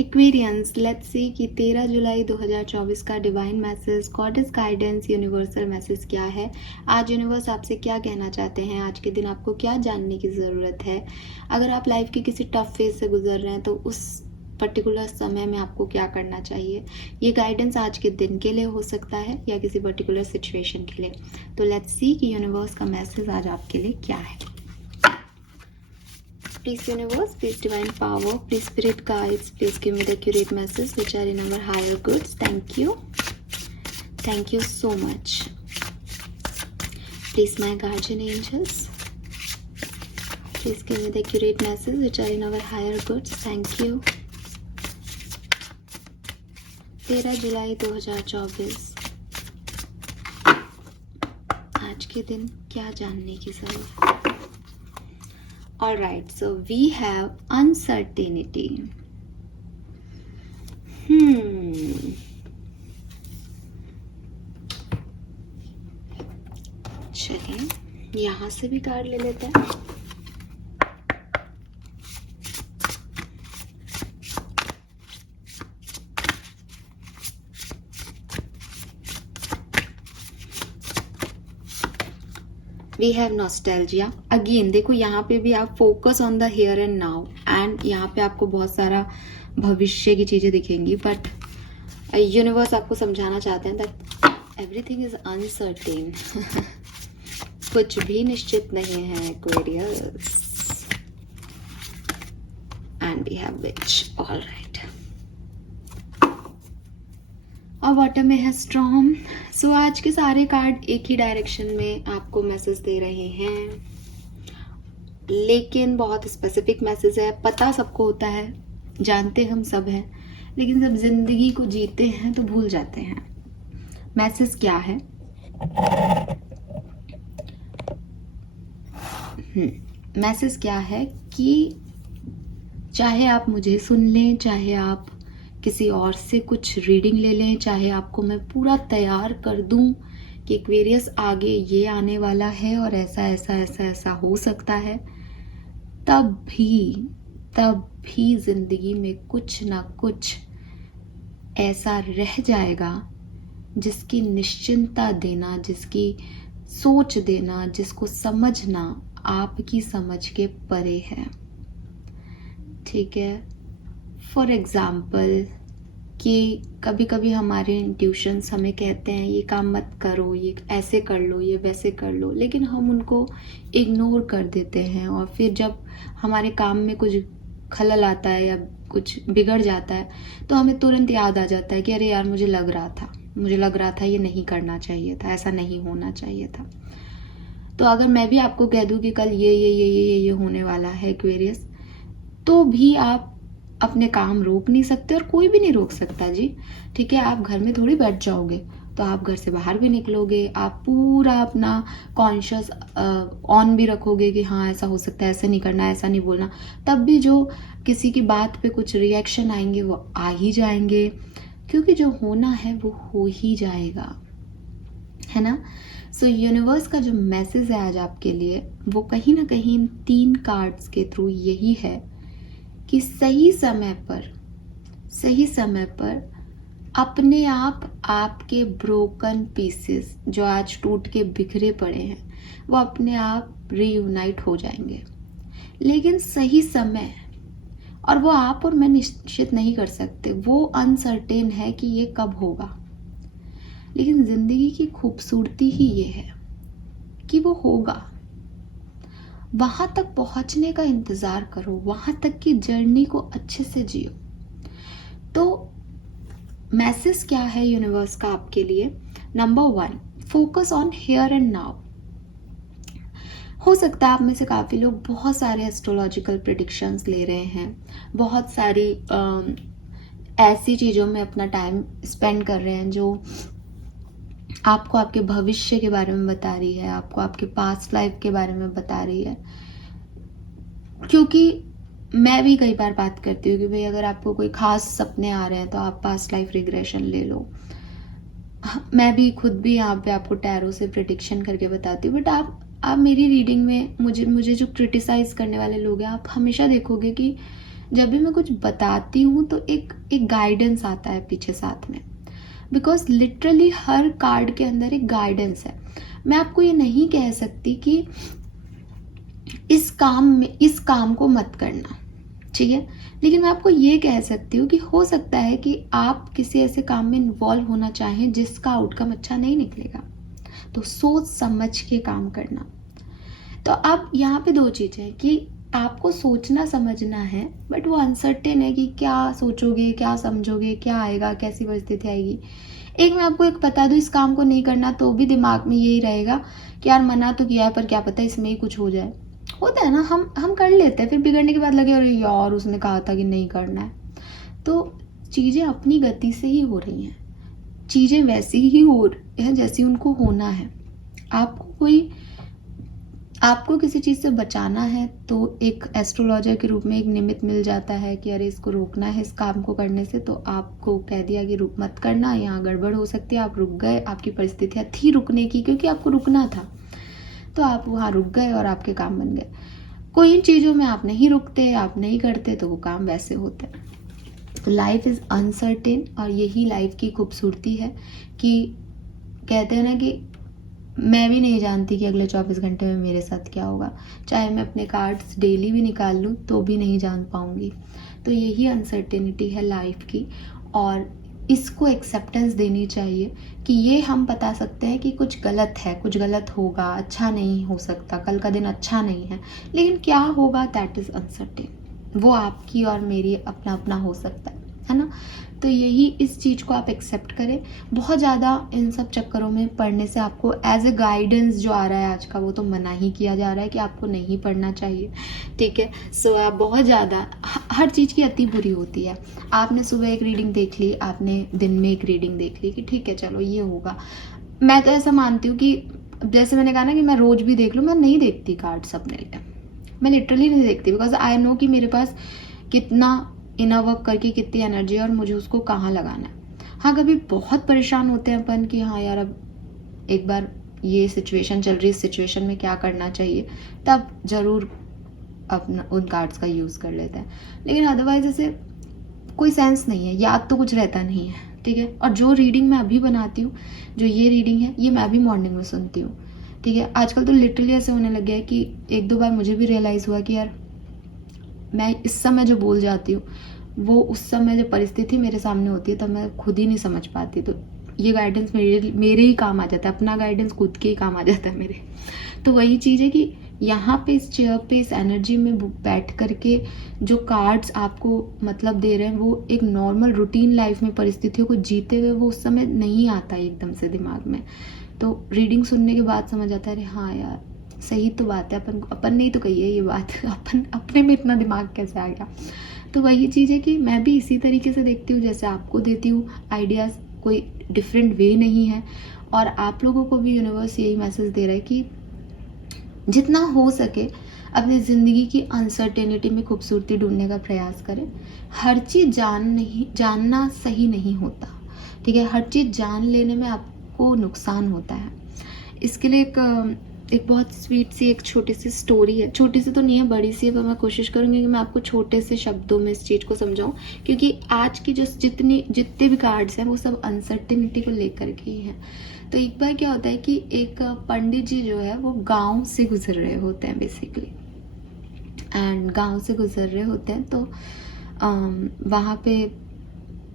Aquarians, let's see कि 13 जुलाई 2024 का divine message, goddess guidance, universal message क्या है। आज यूनिवर्स आपसे क्या कहना चाहते हैं, आज के दिन आपको क्या जानने की ज़रूरत है। अगर आप लाइफ के किसी टफ फेज से गुजर रहे हैं तो उस पर्टिकुलर समय में आपको क्या करना चाहिए। ये गाइडेंस आज के दिन के लिए हो सकता है या किसी पर्टिकुलर सिचुएशन के लिए। तो लेट्स सी कि यूनिवर्स का मैसेज आज आपके लिए क्या है। Please universe, please divine power, please spirit guides, please give me the accurate message which are in our higher goods. Thank you. Thank you so much. Please my guardian angels, please give me the accurate message which are in our higher goods. Thank you. 13 जुलाई 2024 आज के दिन क्या जानने की जरूरत है। Alright, so we have uncertainty. चलिए यहाँ से भी कार्ड ले लेते हैं। We have nostalgia. अगेन देखो यहाँ पे भी आप focus on the here and now, and यहाँ पे आपको बहुत सारा भविष्य की चीजें दिखेंगी, बट यूनिवर्स आपको समझाना चाहते हैं दैट एवरीथिंग इज अनसर्टेन। कुछ भी निश्चित नहीं है Aquarius. And we have which, alright. और वाटर में है स्टॉर्म। सो आज के सारे कार्ड एक ही डायरेक्शन में आपको मैसेज दे रहे हैं, लेकिन बहुत स्पेसिफिक मैसेज है। पता सबको होता है, जानते हम सब हैं, लेकिन जब जिंदगी को जीते हैं तो भूल जाते हैं। मैसेज क्या है? मैसेज क्या है कि चाहे आप मुझे सुन लें, चाहे आप किसी और से कुछ रीडिंग ले लें, चाहे आपको मैं पूरा तैयार कर दूं कि एक्वेरियस आगे ये आने वाला है और ऐसा ऐसा ऐसा ऐसा हो सकता है, तब भी जिंदगी में कुछ ना कुछ ऐसा रह जाएगा जिसकी निश्चिंतता देना, जिसकी सोच देना, जिसको समझना आपकी समझ के परे है। ठीक है, फॉर एग्जाम्पल कि कभी कभी हमारे इंट्यूशंस हमें कहते हैं ये काम मत करो, ये ऐसे कर लो, ये वैसे कर लो, लेकिन हम उनको इग्नोर कर देते हैं, और फिर जब हमारे काम में कुछ खलल आता है या कुछ बिगड़ जाता है तो हमें तुरंत याद आ जाता है कि अरे यार मुझे लग रहा था ये नहीं करना चाहिए था, ऐसा नहीं होना चाहिए था। तो अगर मैं भी आपको कह दूं कि कल ये होने वाला है एक्वेरियस, तो भी आप अपने काम रोक नहीं सकते और कोई भी नहीं रोक सकता जी। ठीक है, आप घर में थोड़ी बैठ जाओगे, तो आप घर से बाहर भी निकलोगे, आप पूरा अपना कॉन्शियस ऑन भी रखोगे कि हाँ ऐसा हो सकता है, ऐसा नहीं करना, ऐसा नहीं बोलना, तब भी जो किसी की बात पे कुछ रिएक्शन आएंगे वो आ ही जाएंगे, क्योंकि जो होना है वो हो ही जाएगा, है ना। सो यूनिवर्स का जो मैसेज है आज आपके लिए वो कहीं ना कहीं इन 3 कार्ड्स के थ्रू यही है कि सही समय पर अपने आप आपके ब्रोकन पीसेस जो आज टूट के बिखरे पड़े हैं वो अपने आप रीयूनाइट हो जाएंगे, लेकिन सही समय, और वो आप और मैं निश्चित नहीं कर सकते, वो अनसर्टेन है कि ये कब होगा। लेकिन जिंदगी की खूबसूरती ही ये है कि वो होगा। वहां तक पहुंचने का इंतजार करो, वहां तक की जर्नी को अच्छे से जियो। तो मैसेज क्या है यूनिवर्स का आपके लिए? Number 1, focus on here and now. हो सकता है आप में से काफी लोग बहुत सारे एस्ट्रोलॉजिकल प्रेडिक्शंस ले रहे हैं, बहुत सारी ऐसी चीजों में अपना टाइम स्पेंड कर रहे हैं जो आपको आपके भविष्य के बारे में बता रही है, आपको आपके पास्ट लाइफ के बारे में बता रही है। क्योंकि मैं भी कई बार बात करती हूँ कि भाई अगर आपको कोई खास सपने आ रहे हैं तो आप पास्ट लाइफ रिग्रेशन ले लो। मैं भी खुद भी यहाँ पे आपको टैरो से प्रेडिक्शन करके बताती हूँ, बट आप मेरी रीडिंग में मुझे जो क्रिटिसाइज करने वाले लोग हैं, आप हमेशा देखोगे कि जब भी मैं कुछ बताती हूँ तो एक गाइडेंस आता है पीछे साथ में, बिकॉज लिटरली हर कार्ड के अंदर एक गाइडेंस है। मैं आपको ये नहीं कह सकती कि इस काम को मत करना, ठीक है, लेकिन मैं आपको ये कह सकती हूँ कि हो सकता है कि आप किसी ऐसे काम में इन्वॉल्व होना चाहें जिसका आउटकम अच्छा नहीं निकलेगा, तो सोच समझ के काम करना। तो अब यहाँ पे दो चीज़ें हैं कि आपको सोचना समझना है, बट वो अनसर्टेन है कि क्या सोचोगे, क्या समझोगे, क्या आएगा, कैसी परिस्थिति आएगी। एक मैं आपको एक बता दूँ, इस काम को नहीं करना तो भी दिमाग में यही रहेगा कि यार मना तो किया है पर क्या पता इसमें ही कुछ हो जाए। होता है ना, हम कर लेते हैं, फिर बिगड़ने के बाद लगे अरे यार उसने कहा था कि नहीं करना है। तो चीज़ें अपनी गति से ही हो रही हैं, चीज़ें वैसी ही हो रही हैं जैसी उनको होना है। आपको किसी चीज़ से बचाना है तो एक एस्ट्रोलॉजर के रूप में एक निमित्त मिल जाता है कि अरे इसको रोकना है इस काम को करने से, तो आपको कह दिया कि रुक मत करना, यहाँ गड़बड़ हो सकती है, आप रुक गए, आपकी परिस्थितियाँ थी रुकने की क्योंकि आपको रुकना था, तो आप वहाँ रुक गए और आपके काम बन गए। कोई इन चीज़ों में आप नहीं रुकते, आप नहीं करते तो वो काम वैसे होते हैं। तो लाइफ इज़ अनसर्टेन, और यही लाइफ की खूबसूरती है कि कहते हैं ना कि मैं भी नहीं जानती कि अगले 24 घंटे में मेरे साथ क्या होगा, चाहे मैं अपने कार्ड्स डेली भी निकाल लूँ तो भी नहीं जान पाऊँगी। तो यही अनसर्टेनिटी है लाइफ की, और इसको एक्सेप्टेंस देनी चाहिए कि ये हम बता सकते हैं कि कुछ गलत है, कुछ गलत होगा, अच्छा नहीं हो सकता, कल का दिन अच्छा नहीं है, लेकिन क्या होगा दैट इज़ अनसर्टेन। वो आपकी और मेरी अपना अपना हो सकता है ना। तो यही इस चीज़ को आप एक्सेप्ट करें। बहुत ज़्यादा इन सब चक्करों में पढ़ने से आपको एज ए गाइडेंस जो आ रहा है आज का, वो तो मना ही किया जा रहा है कि आपको नहीं पढ़ना चाहिए, ठीक है। सो आप बहुत ज़्यादा हर चीज़ की अति बुरी होती है। आपने सुबह एक रीडिंग देख ली, आपने दिन में एक रीडिंग देख ली कि ठीक है चलो ये होगा। मैं तो ऐसा मानती हूँ कि जैसे मैंने कहा ना कि मैं रोज़ भी देख लूँ, मैं नहीं देखती कार्ड्स अपने लिए, मैं लिटरली नहीं देखती, बिकॉज आई नो कि मेरे पास कितना इनर वर्क करके कितनी एनर्जी है और मुझे उसको कहाँ लगाना है। हाँ, कभी बहुत परेशान होते हैं अपन कि हाँ यार अब एक बार ये सिचुएशन चल रही है, इस सिचुएशन में क्या करना चाहिए, तब ज़रूर अपना उन कार्ड्स का यूज़ कर लेते हैं, लेकिन अदरवाइज ऐसे कोई सेंस नहीं है, याद तो कुछ रहता नहीं है, ठीक है। और जो रीडिंग मैं अभी बनाती हूँ, जो ये रीडिंग है, ये मैं अभी मॉर्निंग में सुनती हूँ, ठीक है। आजकल तो लिटरली ऐसे होने लग गया है कि एक दो बार मुझे भी रियलाइज़ हुआ कि यार मैं इस समय जो बोल जाती हूँ वो उस समय जो परिस्थिति मेरे सामने होती है तब मैं खुद ही नहीं समझ पाती, तो ये गाइडेंस मेरे ही काम आ जाता है, अपना गाइडेंस खुद के ही काम आ जाता है मेरे। तो वही चीज़ है कि यहाँ पे इस चेयर पे इस एनर्जी में बैठ करके जो कार्ड्स आपको मतलब दे रहे हैं वो एक नॉर्मल रूटीन लाइफ में परिस्थितियों को जीते हुए वो उस समय नहीं आता है एकदम से दिमाग में। तो रीडिंग सुनने के बाद समझ आता है अरे हाँ यार सही तो बात है, अपन नहीं तो कही है ये बात अपन अपने में इतना दिमाग कैसे आ गया। तो वही चीज़ है कि मैं भी इसी तरीके से देखती हूँ जैसे आपको देती हूँ आइडियाज़, कोई डिफरेंट वे नहीं है। और आप लोगों को भी यूनिवर्स यही मैसेज दे रहा है कि जितना हो सके अपनी ज़िंदगी की अनसर्टेनिटी में खूबसूरती ढूंढने का प्रयास करें। हर चीज़ जानना सही नहीं होता, ठीक है। हर चीज़ जान लेने में आपको नुकसान होता है। इसके लिए एक बहुत स्वीट सी एक छोटी सी स्टोरी है, छोटी सी तो नहीं है बड़ी सी है, पर मैं कोशिश करूँगी कि मैं आपको छोटे से शब्दों में इस चीज़ को समझाऊँ, क्योंकि आज की जो जितने भी कार्ड्स हैं वो सब अनसर्टेनिटी को लेकर के ही हैं। तो एक बार क्या होता है कि एक पंडित जी जो है वो गांव से गुजर रहे होते हैं बेसिकली, एंड गांव से गुजर रहे होते हैं तो वहाँ पे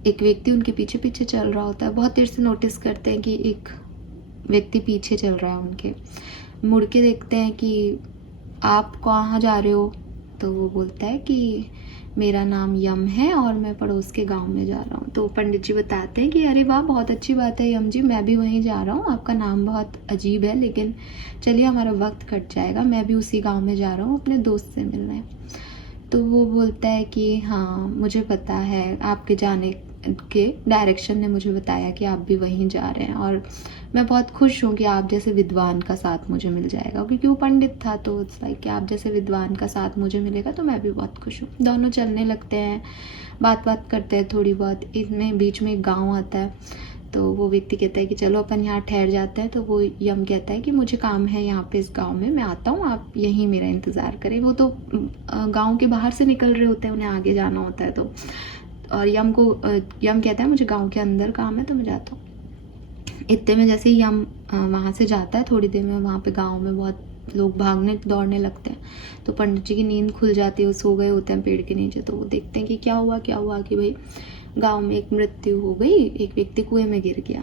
एक व्यक्ति उनके पीछे पीछे चल रहा होता है। बहुत देर से नोटिस करते हैं कि एक व्यक्ति पीछे चल रहा है उनके। मुड़ के देखते हैं कि आप कहाँ जा रहे हो, तो वो बोलता है कि मेरा नाम यम है और मैं पड़ोस के गांव में जा रहा हूँ। तो पंडित जी बताते हैं कि अरे वाह बहुत अच्छी बात है यम जी, मैं भी वहीं जा रहा हूँ, आपका नाम बहुत अजीब है लेकिन चलिए हमारा वक्त कट जाएगा, मैं भी उसी गांव में जा रहा हूँ अपने दोस्त से मिलने। तो वो बोलता है कि हाँ मुझे पता है, आपके जाने के डायरेक्शन ने मुझे बताया कि आप भी वहीं जा रहे हैं, और मैं बहुत खुश हूँ कि आप जैसे विद्वान का साथ मुझे मिल जाएगा, क्योंकि वो पंडित था तो इट्स लाइक कि आप जैसे विद्वान का साथ मुझे मिलेगा तो मैं भी बहुत खुश हूँ। दोनों चलने लगते हैं, बात करते हैं थोड़ी बहुत। इसमें बीच में एक गाँव आता है, तो वो व्यक्ति कहता है कि चलो अपन यहाँ ठहर जाते हैं। तो वो यम कहता है कि मुझे काम है यहाँ पे इस गांव में, मैं आता हूँ, आप यहीं मेरा इंतज़ार करें। वो तो गांव के बाहर से निकल रहे होते हैं, उन्हें आगे जाना होता है। तो और यम कहता है मुझे गांव के अंदर काम है तो मैं जाता हूँ। इतने में जैसे ही यम वहाँ से जाता है, थोड़ी देर में वहाँ पे गाँव में बहुत लोग भागने दौड़ने लगते हैं। तो पंडित जी की नींद खुल जाती है, वो सो गए होते हैं पेड़ के नीचे। तो वो देखते हैं कि क्या हुआ कि भाई गांव में एक मृत्यु हो गई, एक व्यक्ति कुएं में गिर गया।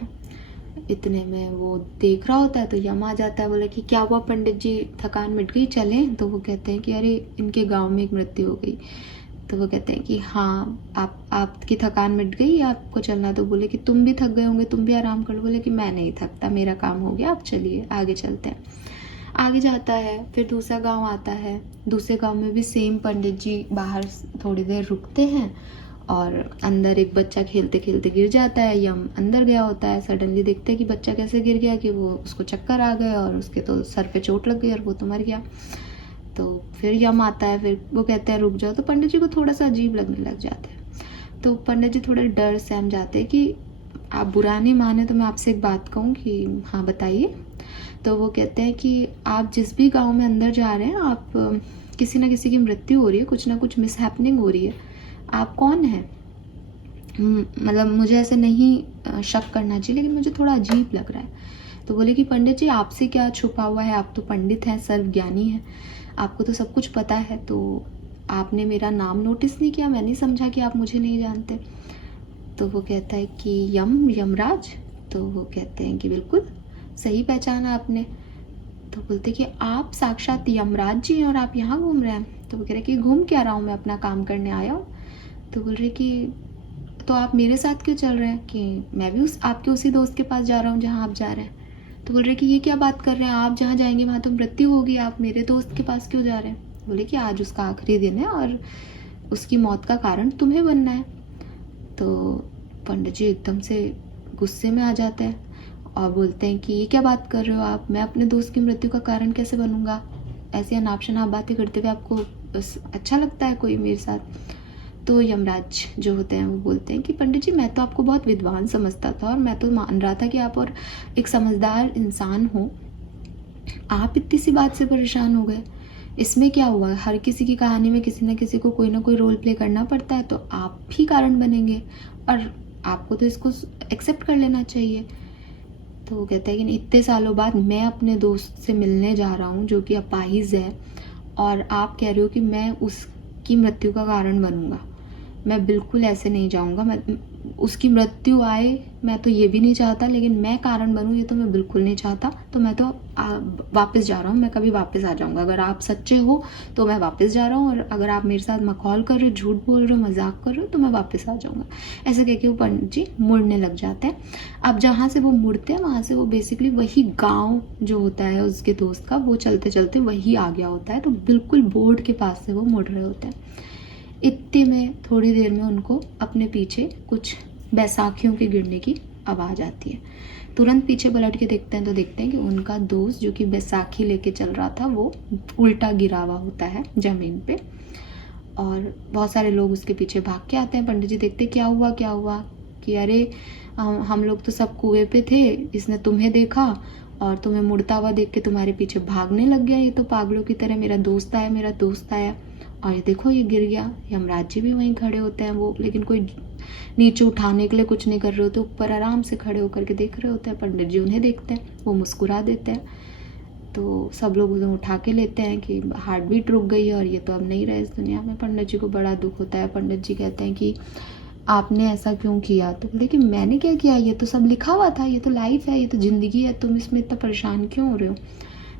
इतने में वो देख रहा होता है तो यम आ जाता है, बोले कि क्या हुआ पंडित जी, थकान मिट गई, चलें? तो वो कहते हैं कि अरे इनके गांव में एक मृत्यु हो गई। तो वो कहते हैं कि हाँ आपकी थकान मिट गई, आपको चलना? तो बोले कि तुम भी थक गए होंगे, तुम भी आराम कर लो। बोले कि मैं नहीं थकता, मेरा काम हो गया, आप चलिए आगे चलते हैं। आगे जाता है, फिर दूसरा गांव आता है। दूसरे गांव में भी सेम पंडित जी बाहर थोड़ी देर रुकते हैं और अंदर एक बच्चा खेलते खेलते गिर जाता है। यम अंदर गया होता है, सडनली देखते हैं कि बच्चा कैसे गिर गया, कि वो उसको चक्कर आ गए और उसके तो सर पे चोट लग गई और वो तो मर गया। तो फिर यम आता है, फिर वो कहते हैं रुक जाओ। तो पंडित जी को थोड़ा सा अजीब लगने लग जाता है। तो पंडित जी थोड़े डर सहम जाते हैं कि आप बुरा नहीं माने तो मैं आपसे एक बात कहूँ कि हाँ बताइए। तो वो कहते हैं कि आप जिस भी गांव में अंदर जा रहे हैं, आप किसी ना किसी की मृत्यु हो रही है, कुछ ना कुछ मिसहैपनिंग हो रही है, आप कौन हैं? मतलब मुझे ऐसे नहीं शक करना चाहिए, लेकिन मुझे थोड़ा अजीब लग रहा है। तो बोले कि पंडित जी आपसे क्या छुपा हुआ है, आप तो पंडित हैं, सर्वज्ञानी हैं, आपको तो सब कुछ पता है, तो आपने मेरा नाम नोटिस नहीं किया, मैं नहीं समझा कि आप मुझे नहीं जानते। तो वो कहता है कि यमराज? तो वो कहते हैं कि बिल्कुल सही पहचाना आपने। तो बोलते कि आप साक्षात यमराज जी हैं और आप यहाँ घूम रहे हैं? तो वो कह रहे कि घूम क्या रहा हूँ, मैं अपना काम करने आया हूँ। तो बोल रहे कि तो आप मेरे साथ क्यों चल रहे हैं, कि मैं भी आपके उसी दोस्त के पास जा रहा हूँ जहाँ आप जा रहे हैं। तो बोल रहे कि ये क्या बात कर रहे हैं, आप जहाँ जाएंगे वहाँ तो मृत्यु होगी, आप मेरे दोस्त के पास क्यों जा रहे हैं? बोले कि आज उसका आखिरी दिन है और उसकी मौत का कारण तुम्हें बनना है। तो पंडित जी एकदम से गुस्से में आ जाते हैं और बोलते हैं कि ये क्या बात कर रहे हो आप, मैं अपने दोस्त की मृत्यु का कारण कैसे बनूंगा? ऐसी अनाप शनाप बातें करते हुए आपको अच्छा लगता है कोई मेरे साथ? तो यमराज जो होते हैं वो बोलते हैं कि पंडित जी मैं तो आपको बहुत विद्वान समझता था और मैं तो मान रहा था कि आप और एक समझदार इंसान हो, आप इतनी सी बात से परेशान हो गए, इसमें क्या हुआ? हर किसी की कहानी में किसी न किसी को कोई ना कोई रोल प्ले करना पड़ता है, तो आप भी कारण बनेंगे और आपको तो इसको एक्सेप्ट कर लेना चाहिए। तो वो कहता है कि इतने सालों बाद मैं अपने दोस्त से मिलने जा रहा हूँ जो कि अपाहिज है, और आप कह रहे हो कि मैं उसकी मृत्यु का कारण बनूंगा। मैं बिल्कुल ऐसे नहीं जाऊंगा, मैं उसकी मृत्यु आए मैं तो ये भी नहीं चाहता, लेकिन मैं कारण बनूं ये तो मैं बिल्कुल नहीं चाहता। तो मैं तो वापस जा रहा हूँ, मैं कभी वापस आ जाऊंगा। अगर आप सच्चे हो तो मैं वापस जा रहा हूँ, और अगर आप मेरे साथ मखौल कर रहे हो, झूठ बोल रहे हो, मजाक कर रहे हो, तो मैं वापस आ जाऊंगा। ऐसे कह के वो पंडित जी मुड़ने लग जाते हैं। अब जहाँ से वो मुड़ते हैं वहाँ से वो बेसिकली वही गाँव जो होता है उसके दोस्त का, वो चलते चलते वही आ गया होता है। तो बिल्कुल बोर्ड के पास से वो मुड़ रहे होते हैं। इतने में थोड़ी देर में उनको अपने पीछे कुछ बैसाखियों के गिरने की आवाज़ आती है। तुरंत पीछे पलट के देखते हैं तो देखते हैं कि उनका दोस्त जो कि बैसाखी लेके चल रहा था वो उल्टा गिरा हुआ होता है ज़मीन पे, और बहुत सारे लोग उसके पीछे भाग के आते हैं। पंडित जी देखते क्या हुआ कि अरे हम लोग तो सब कुएं पे थे, इसने तुम्हें देखा और तुम्हें मुड़ता हुआ देख के तुम्हारे पीछे भागने लग गया, ये तो पागलों की तरह, मेरा दोस्त आया और ये देखो ये गिर गया। यमराज जी भी वहीं खड़े होते हैं, वो लेकिन कोई नीचे उठाने के लिए कुछ नहीं कर रहे होते, ऊपर आराम से खड़े होकर के देख रहे होते हैं। पंडित जी उन्हें देखते हैं, वो मुस्कुरा देते हैं। तो सब लोग उन्हें उठा के लेते हैं कि हार्ट बीट रुक गई है और ये तो अब नहीं रहे इस दुनिया में। पंडित जी को बड़ा दुख होता है। पंडित जी कहते हैं कि आपने ऐसा क्यों किया? तो बोले कि मैंने क्या किया, ये तो सब लिखा हुआ था, ये तो लाइफ है, ये तो ज़िंदगी है, तुम इसमें इतना परेशान क्यों हो रहे हो?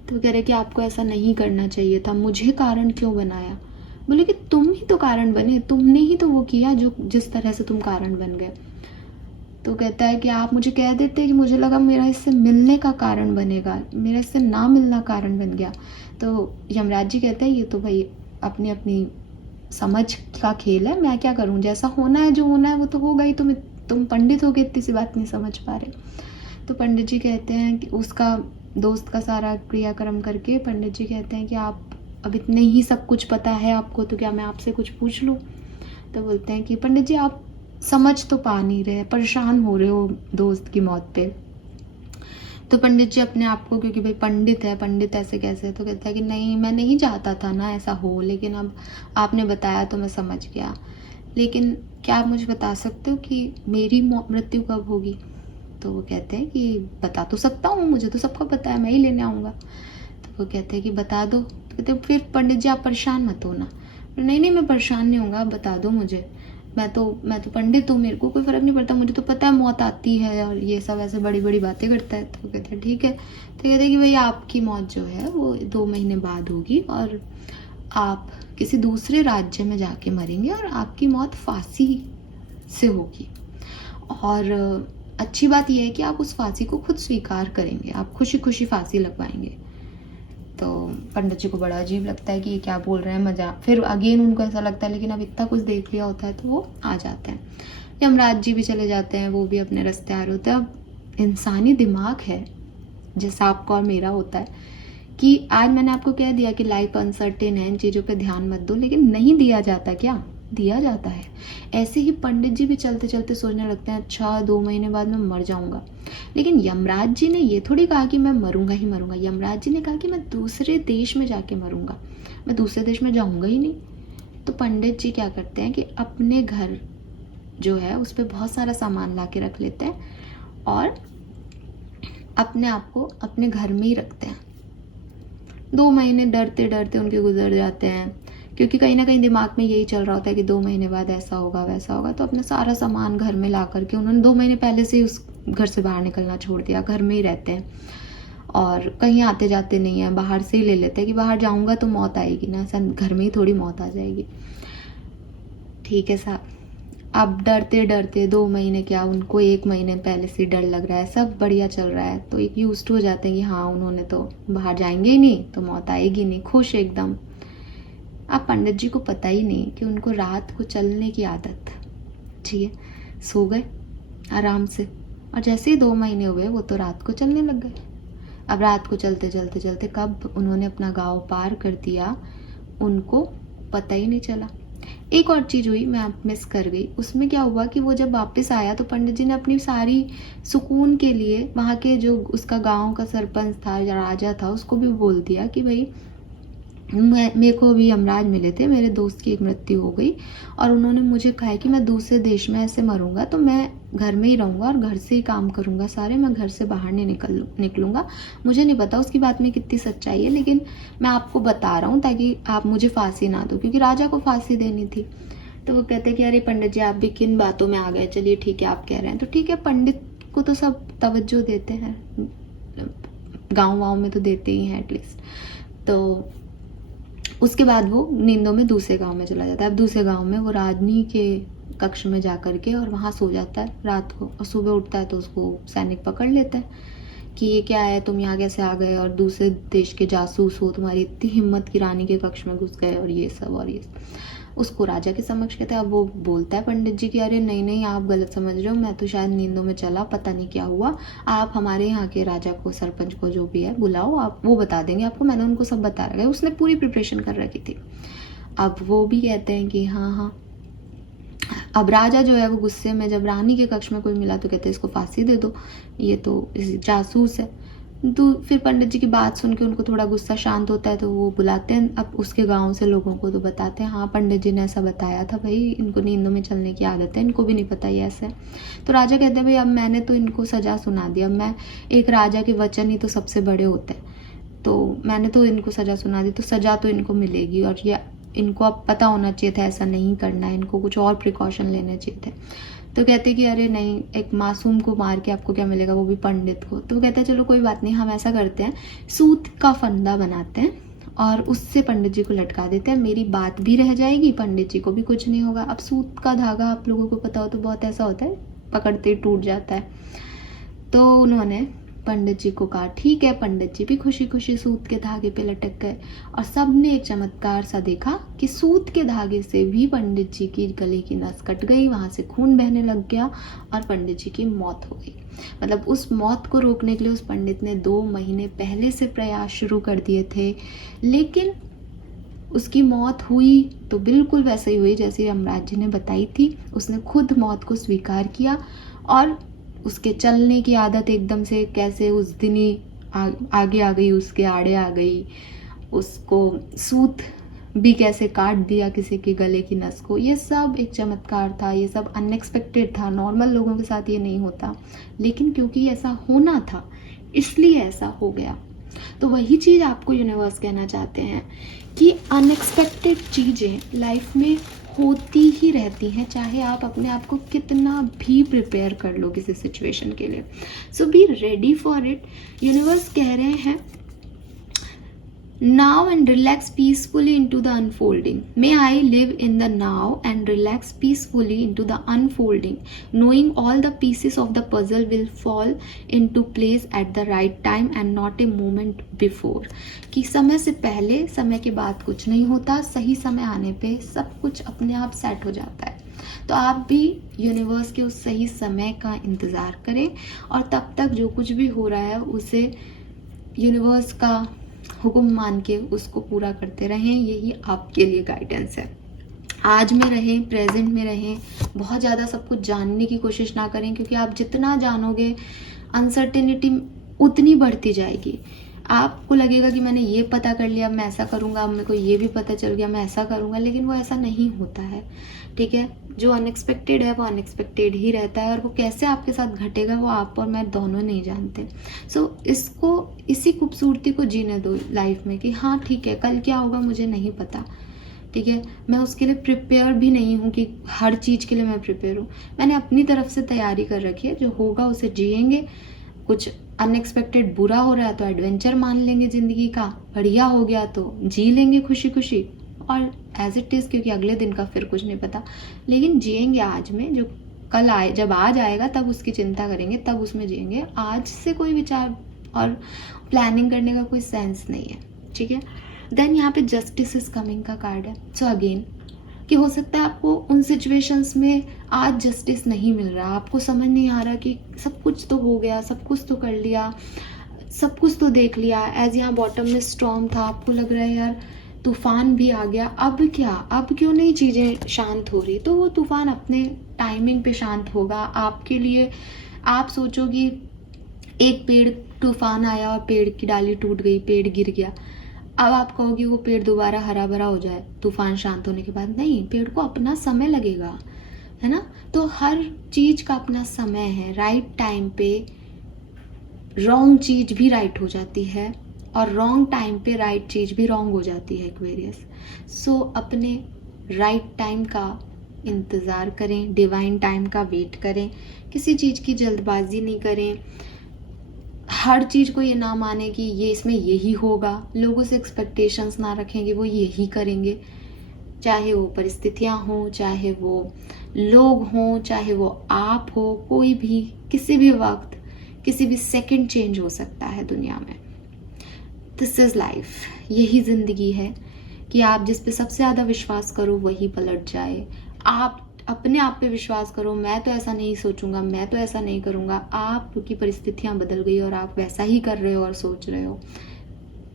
तो कह रहे कि आपको ऐसा नहीं करना चाहिए था, मुझे कारण क्यों बनाया? बोले कि तुम ही तो कारण बने, तुमने ही तो वो किया जो जिस तरह से तुम कारण बन गए। तो कहता है कि आप मुझे कह देते कि मुझे लगा मेरा इससे मिलने का कारण बनेगा, मेरा इससे ना मिलना कारण बन गया। तो यमराज जी कहते हैं ये तो भाई अपनी अपनी समझ का खेल है, मैं क्या करूं, जैसा होना है जो होना है वो तो होगा ही। तुम पंडित हो के इतनी सी बात नहीं समझ पा रहे। तो पंडित जी कहते हैं कि उसका दोस्त का सारा क्रियाक्रम करके पंडित जी कहते हैं कि आप अब इतने ही सब कुछ पता है आपको, तो क्या मैं आपसे कुछ पूछ लूँ? तो बोलते हैं कि पंडित जी आप समझ तो पा नहीं रहे, परेशान हो रहे हो दोस्त की मौत पे। तो पंडित जी अपने आप को, क्योंकि भाई पंडित है, पंडित ऐसे कैसे, तो कहता है कि नहीं मैं नहीं चाहता था ना ऐसा हो, लेकिन अब आपने बताया तो मैं समझ गया। लेकिन क्या आप मुझे बता सकते हो कि मेरी मृत्यु कब होगी? तो वो कहते हैं कि बता तो सकता हूँ, मुझे तो सबका पता है, मैं ही लेने आऊँगा। तो वो कहते हैं कि बता दो। तो कहते फिर पंडित जी आप परेशान मत होना। नहीं नहीं मैं परेशान नहीं होऊंगा, आप बता दो मुझे, मैं तो पंडित हूँ, मेरे को कोई फ़र्क नहीं पड़ता, मुझे तो पता है मौत आती है और ये सब ऐसे बड़ी बड़ी बातें करता है। तो कहते हैं ठीक है। तो कहते हैं कि भाई आपकी मौत जो है वो 2 महीने बाद होगी और आप किसी दूसरे राज्य में जाके मरेंगे और आपकी मौत फांसी से होगी। और अच्छी बात यह है कि आप उस फांसी को खुद स्वीकार करेंगे, आप खुशी खुशी फांसी लगवाएंगे। तो पंडित जी को बड़ा अजीब लगता है कि ये क्या बोल रहे हैं, मजा। फिर अगेन उनको ऐसा लगता है लेकिन अब इतना कुछ देख लिया होता है तो वो आ जाते हैं। यमराज जी भी चले जाते हैं, वो भी अपने रास्ते आ रहे होते हैं। अब इंसानी दिमाग है जैसा आपका और मेरा होता है कि आज मैंने आपको कह दिया कि लाइफ अनसर्टेन है, इन चीज़ों पे ध्यान मत दो, लेकिन नहीं दिया जाता, क्या दिया जाता है। ऐसे ही पंडित जी भी चलते चलते सोचने लगते हैं अच्छा 2 महीने बाद मैं मर जाऊंगा। लेकिन यमराज जी ने ये थोड़ी कहा कि मैं मरूंगा ही मरूंगा, यमराज जी ने कहा कि मैं दूसरे देश में जाके मरूंगा, मैं दूसरे देश में जाऊंगा ही नहीं। तो पंडित जी क्या करते हैं कि अपने घर जो है उस पर बहुत सारा सामान ला के रख लेते हैं और अपने आप को अपने घर में ही रखते हैं। 2 महीने डरते डरते उनके गुजर जाते हैं, क्योंकि कहीं ना कहीं दिमाग में यही चल रहा होता है कि 2 महीने बाद ऐसा होगा वैसा होगा। तो अपना सारा सामान घर में ला करके उन्होंने 2 महीने पहले से ही उस घर से बाहर निकलना छोड़ दिया, घर में ही रहते हैं और कहीं आते जाते नहीं है, बाहर से ही ले लेते हैं कि बाहर जाऊंगा तो मौत आएगी ना, ऐसा घर में ही थोड़ी मौत आ जाएगी। ठीक है साहब, अब डरते डरते 2 महीने क्या, उनको 1 महीने पहले से डर लग रहा है, सब बढ़िया चल रहा है, तो एक यूज्ड हो जाते हैं कि हाँ उन्होंने तो बाहर जाएंगे ही नहीं तो मौत आएगी नहीं, खुश एकदम। अब पंडित जी को पता ही नहीं कि उनको रात को चलने की आदत, ठीक है, सो गए आराम से और जैसे ही 2 महीने हुए वो तो रात को चलने लग गए। अब रात को चलते चलते चलते कब उन्होंने अपना गांव पार कर दिया उनको पता ही नहीं चला। एक और चीज़ हुई, मैं आप मिस कर गई, उसमें क्या हुआ कि वो जब वापस आया तो पंडित जी ने अपनी सारी सुकून के लिए वहाँ के जो उसका गांव का सरपंच था या राजा था उसको भी बोल दिया कि भाई मेरे को अभी यमराज मिले थे, मेरे दोस्त की एक मृत्यु हो गई और उन्होंने मुझे कहा है कि मैं दूसरे देश में ऐसे मरूंगा तो मैं घर में ही रहूंगा और घर से ही काम करूंगा सारे, मैं घर से बाहर नहीं निकलूंगा। मुझे नहीं पता उसकी बात में कितनी सच्चाई है, लेकिन मैं आपको बता रहा हूँ ताकि आप मुझे फांसी ना दो, क्योंकि राजा को फांसी देनी थी। तो वो कहते कि अरे पंडित जी आप भी किन बातों में आ गए, चलिए ठीक है आप कह रहे हैं तो ठीक है। पंडित को तो सब तवज्जो देते हैं, गाँव वाँव में तो देते ही हैं एटलीस्ट। तो उसके बाद वो नींदों में दूसरे गांव में चला जाता है। अब दूसरे गांव में वो राजनी के कक्ष में जा कर के और वहाँ सो जाता है रात को, और सुबह उठता है तो उसको सैनिक पकड़ लेता है कि ये क्या है, तुम यहाँ कैसे आ गए और दूसरे देश के जासूस हो, तुम्हारी इतनी हिम्मत की रानी के कक्ष में घुस गए और ये सब और ये सब। उसको राजा के समक्ष कहते हैं। अब वो बोलता है पंडित जी कि अरे नहीं नहीं आप गलत समझ रहे हो, मैं तो शायद नींदों में चला, पता नहीं क्या हुआ, आप हमारे यहाँ के राजा को, सरपंच को, जो भी है बुलाओ, आप वो बता देंगे आपको, मैंने उनको सब बता रखा है, उसने पूरी प्रिपरेशन कर रखी थी। अब वो भी कहते हैं कि हाँ हाँ। अब राजा जो है वो गुस्से में जब रानी के कक्ष में कोई मिला तो कहते हैं इसको फांसी दे दो, ये तो जासूस है। तो फिर पंडित जी की बात सुन के उनको थोड़ा गुस्सा शांत होता है तो वो बुलाते हैं अब उसके गांव से लोगों को, तो बताते हैं हाँ पंडित जी ने ऐसा बताया था, भाई इनको नींदों में चलने की आदत है, इनको भी नहीं पता ये ऐसे। तो राजा कहते हैं भाई अब मैंने तो इनको सजा सुना दी, अब मैं, एक राजा के वचन ही तो सबसे बड़े होते हैं, तो मैंने तो इनको सजा सुना दी तो सजा तो इनको मिलेगी, और ये इनको अब पता होना चाहिए था ऐसा नहीं करना है, इनको कुछ और प्रिकॉशन लेने चाहिए थे। तो कहते कि अरे नहीं, एक मासूम को मार के आपको क्या मिलेगा, वो भी पंडित को। तो कहते हैं चलो कोई बात नहीं, हम ऐसा करते हैं, सूत का फंदा बनाते हैं और उससे पंडित जी को लटका देते हैं, मेरी बात भी रह जाएगी, पंडित जी को भी कुछ नहीं होगा। अब सूत का धागा आप लोगों को पता हो तो बहुत ऐसा होता है, पकड़ते ही टूट जाता है। तो उन्होंने पंडित जी को कहा ठीक है, पंडित जी भी खुशी खुशी सूत के धागे पे लटक गए और सबने एक चमत्कार सा देखा कि सूत के धागे से भी पंडित जी की गले की नस कट गई, वहां से खून बहने लग गया और पंडित जी की मौत हो गई। मतलब उस मौत को रोकने के लिए उस पंडित ने 2 महीने पहले से प्रयास शुरू कर दिए थे, लेकिन उसकी मौत हुई तो बिल्कुल वैसे ही हुई जैसे यमराज जी ने बताई थी। उसने खुद मौत को स्वीकार किया और उसके चलने की आदत एकदम से कैसे उस दिन ही आगे आ गई, उसके आड़े आ गई। उसको सूत भी कैसे काट दिया किसी के गले की नस को। ये सब एक चमत्कार था, ये सब अनएक्सपेक्टेड था। नॉर्मल लोगों के साथ ये नहीं होता, लेकिन क्योंकि ऐसा होना था इसलिए ऐसा हो गया। तो वही चीज़ आपको यूनिवर्स कहना चाहते हैं कि अनएक्सपेक्टेड चीज़ें लाइफ में होती ही रहती हैं, चाहे आप अपने आप को कितना भी प्रिपेयर कर लो किसी सिचुएशन के लिए। So be ready for it. Universe कह रहे हैं now and relax peacefully into the unfolding. May I live in the now and relax peacefully into the unfolding, knowing all the pieces of the puzzle will fall into place at the right time and not a moment before. कि समय से पहले समय के बाद कुछ नहीं होता, सही समय आने पे सब कुछ अपने आप सेट हो जाता है। तो आप भी यूनिवर्स के उस सही समय का इंतज़ार करें और तब तक जो कुछ भी हो रहा है उसे यूनिवर्स का हुक्म मान के उसको पूरा करते रहें। यही आपके लिए गाइडेंस है। आज में रहें, प्रेजेंट में रहें। बहुत ज़्यादा सब कुछ जानने की कोशिश ना करें, क्योंकि आप जितना जानोगे अनसर्टेनिटी उतनी बढ़ती जाएगी। आपको लगेगा कि मैंने ये पता कर लिया, मैं ऐसा करूँगा, अब मेरे को ये भी पता चल गया, मैं ऐसा करूँगा, लेकिन वो ऐसा नहीं होता है। ठीक है, जो अनएक्सपेक्टेड है वो अनएक्सपेक्टेड ही रहता है, और वो कैसे आपके साथ घटेगा वो आप और मैं दोनों नहीं जानते। सो इसको, इसी खूबसूरती को जीने दो लाइफ में कि हाँ ठीक है, कल क्या होगा मुझे नहीं पता। ठीक है, मैं उसके लिए प्रिपेयर भी नहीं हूँ कि हर चीज़ के लिए मैं प्रिपेयर हूँ। मैंने अपनी तरफ से तैयारी कर रखी है, जो होगा उसे जिएंगे। कुछ अनएक्सपेक्टेड बुरा हो रहा है तो एडवेंचर मान लेंगे ज़िंदगी का, बढ़िया हो गया तो जी लेंगे खुशी खुशी और एज इट इज़, क्योंकि अगले दिन का फिर कुछ नहीं पता। लेकिन जिएंगे आज में, जो कल आए, जब आज आएगा तब उसकी चिंता करेंगे, तब उसमें जिएंगे। आज से कोई विचार और प्लानिंग करने का कोई सेंस नहीं है। ठीक है, देन यहाँ पे जस्टिस इज कमिंग का कार्ड है। सो अगेन कि हो सकता है आपको उन सिचुएशंस में आज जस्टिस नहीं मिल रहा, आपको समझ नहीं आ रहा कि सब कुछ तो हो गया, सब कुछ तो कर लिया, सब कुछ तो देख लिया। एज यहाँ बॉटम में स्टॉर्म था, आपको लग रहा है यार तूफान भी आ गया, अब क्या, अब क्यों नहीं चीज़ें शांत हो रही। तो वो तूफान अपने टाइमिंग पे शांत होगा आपके लिए। आप सोचोगे एक पेड़, तूफान आया और पेड़ की डाली टूट गई, पेड़ गिर गया, अब आप कहोगे वो पेड़ दोबारा हरा भरा हो जाए तूफान शांत होने के बाद। नहीं, पेड़ को अपना समय लगेगा, है ना। तो हर चीज़ का अपना समय है। राइट टाइम पे रॉन्ग चीज़ भी राइट हो जाती है और रॉन्ग टाइम पे राइट चीज़ भी रॉन्ग हो जाती है, एक्वेरियस। सो अपने राइट टाइम का इंतज़ार करें, डिवाइन टाइम का वेट करें, किसी चीज़ की जल्दबाजी नहीं करें। हर चीज़ को ये ना माने कि ये इसमें यही होगा, लोगों से एक्सपेक्टेशंस ना रखें कि वो यही करेंगे। चाहे वो परिस्थितियाँ हों, चाहे वो लोग हों, चाहे वो आप हो, कोई भी किसी भी वक्त किसी भी सेकंड चेंज हो सकता है दुनिया में। दिस इज़ लाइफ, यही ज़िंदगी है कि आप जिस पे सबसे ज़्यादा विश्वास करो वही पलट जाए। आप अपने आप पे विश्वास करो, मैं तो ऐसा नहीं सोचूंगा, मैं तो ऐसा नहीं करूँगा। आपकी परिस्थितियाँ बदल गई और आप वैसा ही कर रहे हो और सोच रहे हो।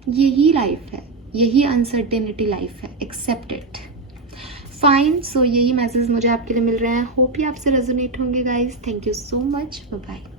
यही लाइफ है, यही अनसर्टेनिटी लाइफ है। Accept it. फाइन। सो यही मैसेज मुझे आपके लिए मिल रहे हैं। होप ही आपसे रेजोनेट होंगे guys. Thank you so much. Bye bye.